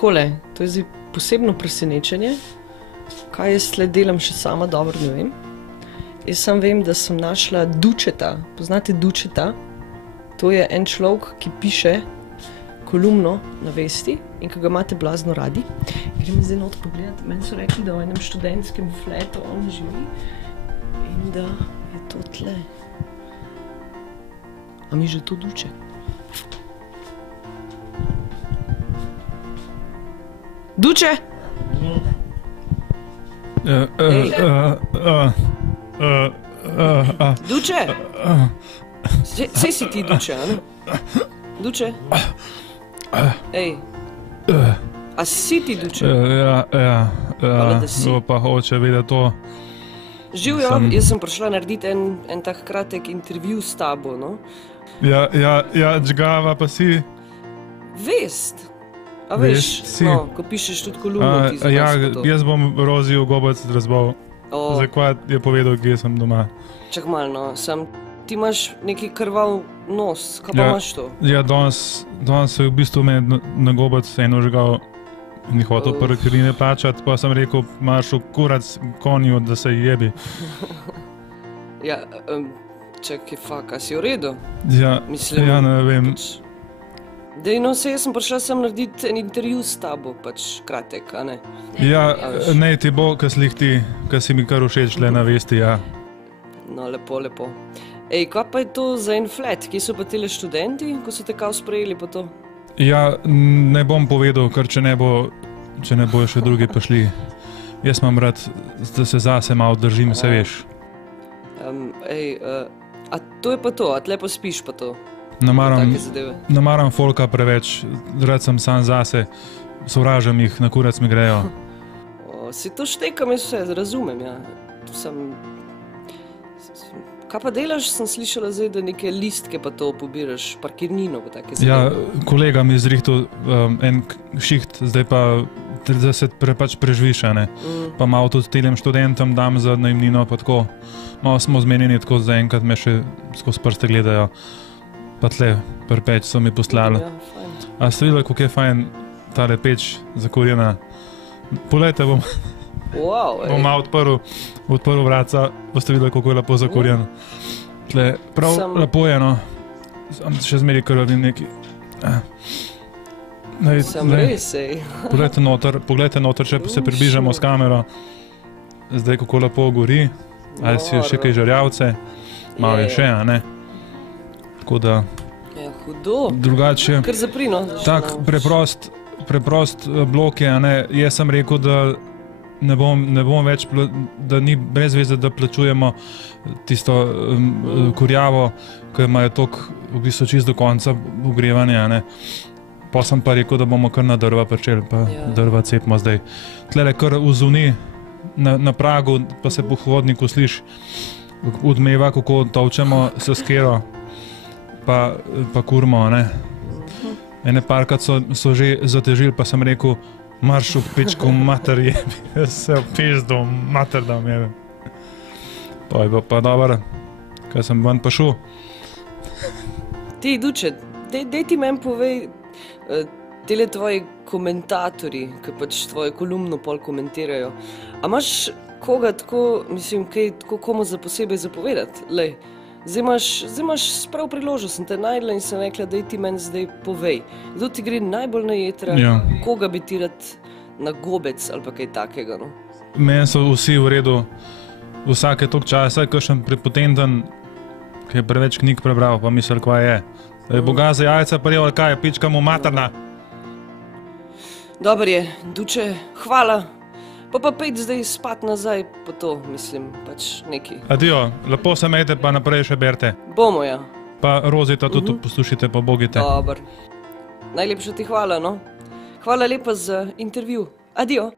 takole, to je zdaj posebno presenečenje. Kaj jaz tle delam še sama, dobro ne vem. Jaz sam vem, da sem našla Dučeta. Poznate Dučeta? To je en človek, ki piše kolumno na Vesti in ki ga imate blazno radi. Grem zdaj not pogledati. Meni so rekli, da v enem študentskem fletu on živi in da je to tle. A mi že to Duče? Duče! Duče! Sej si ti Duče, a ne? Duče? Ej. A si ti Duče? Hvala, da si. Pa hoče vedeti to. Živjo, jaz sem prišla narediti en tak kratek intervju s tabo, no? Ja, džgava pa si. Vest. A veš, no, ko pišeš tudi kolumno, ti za Ja, nas pa to. jaz bom Roziju Gobac razbal. Zakaj je povedal, kje sem doma. Čak malo, no, sam ti imaš neki krvav nos, kaj pa imaš to? Ja, danes se je v bistvu meni na Gobac eno žgal, ni hotel prve krine plačati, pa sem rekel, imaš v kurac konju, da se jebi. Ja, čakaj, fak, a si v redu? Ja, Mislim, ja, ne vem. Dej, no, sej jaz sem prišla sem narediti en intervju s tabo, pač kratek, a ne? Ja, ne ti bo, ka slih ti, ka si mi kar všeč le na Vesti, ja. No, lepo, lepo. Ej, kaj pa je to za en flat? Kje so pa tele študenti, ko so te kao sprejeli pa to? Ja, ne bom povedal, ker če ne bojo še drugi prišli. Jaz imam rad, da se zase malo držim, se veš. A to je pa to, a tle pa spiš pa to? Ne Take maram folka preveč, rad sem sam zase, sovražam jih, na kurac mi grejo. Si to štekam jaz vse, razumem, ja. Kaj pa delaš, sem slišala zdaj, da neke listke pa to pobiraš, parkirnino pa take zadeve. Ja, kolega mi je zrihtal en šiht, zdaj pa da se pač preživiš, ne. Pa malo tudi telem študentom dam za najemnino pa tako. Malo smo zmenjeni tako, zaenkrat me še skozi prste gledajo. Pa tle, pri peč so mi poslali. Ja, fajn. A ste videli, kako je fajn tale peč zakurjena? Poglejte, bom malo odprl vratca, boste videli, kako je lepo zakurjen. Tle, prav lepo je, no. Še zmeri krvim neki. Sem res, ej. Poglejte noter, če se približamo s kamero. Zdaj, kako lepo gori. Ali si še kaj žarjavce? Malo je še, a ne? Tako da... Ja, hudo. Drugače... Kar zapri, no. Tak preprost blok je, a ne? Jaz sem rekel, da ne bom več, da ni brez veze, da plačujemo tisto kurjavo, ki imajo toliko v bistvu čist do konca ogrevanja, a ne? Pa sem pa rekel, da bomo kar na drva pričeli, pa drva cepimo zdaj. Tlele kar vzuni na pragu, pa se po hodniku sliš odmeva, kako tolčemo s skero. Pa kurmo, ne. Ene parkrat so že zatežili, pa sem rekel, marš v pičko mater jebi, se v pizdo mater dam jebem. Pa je pa dobro, kaj sem ven pa šel. Ti, Duče, dej ti meni povej, tele tvoji komentatorji, ki pač tvoje kolumno pol komentirajo, a imaš koga tako, mislim, kaj tako komu za posebej zapovedati? Lej, zdaj imaš sprav priložnost, sem te najdla in sem rekla, daj ti meni zdaj povej. Kdo ti gre najbolj na jetra, koga bi ti rad na gobec ali pa kaj takega, no? Meni so vsi v redu, vsake toliko časa, kakšen prepotenten, ki je preveč knjig prebral, pa misli, kva je. Da je boga za jajca prijel, ali kaj, pička mu materna. Dobar je, Duče, hvala. Pa pejt zdaj spat nazaj, pa to, mislim, pač neki. Adijo, lepo se imejte, pa naprej še berte. Bomo, ja. Pa Rozita tudi poslušajte, pa bogite. Dobar. Najlepša ti hvala, no. Hvala lepa za intervju. Adijo.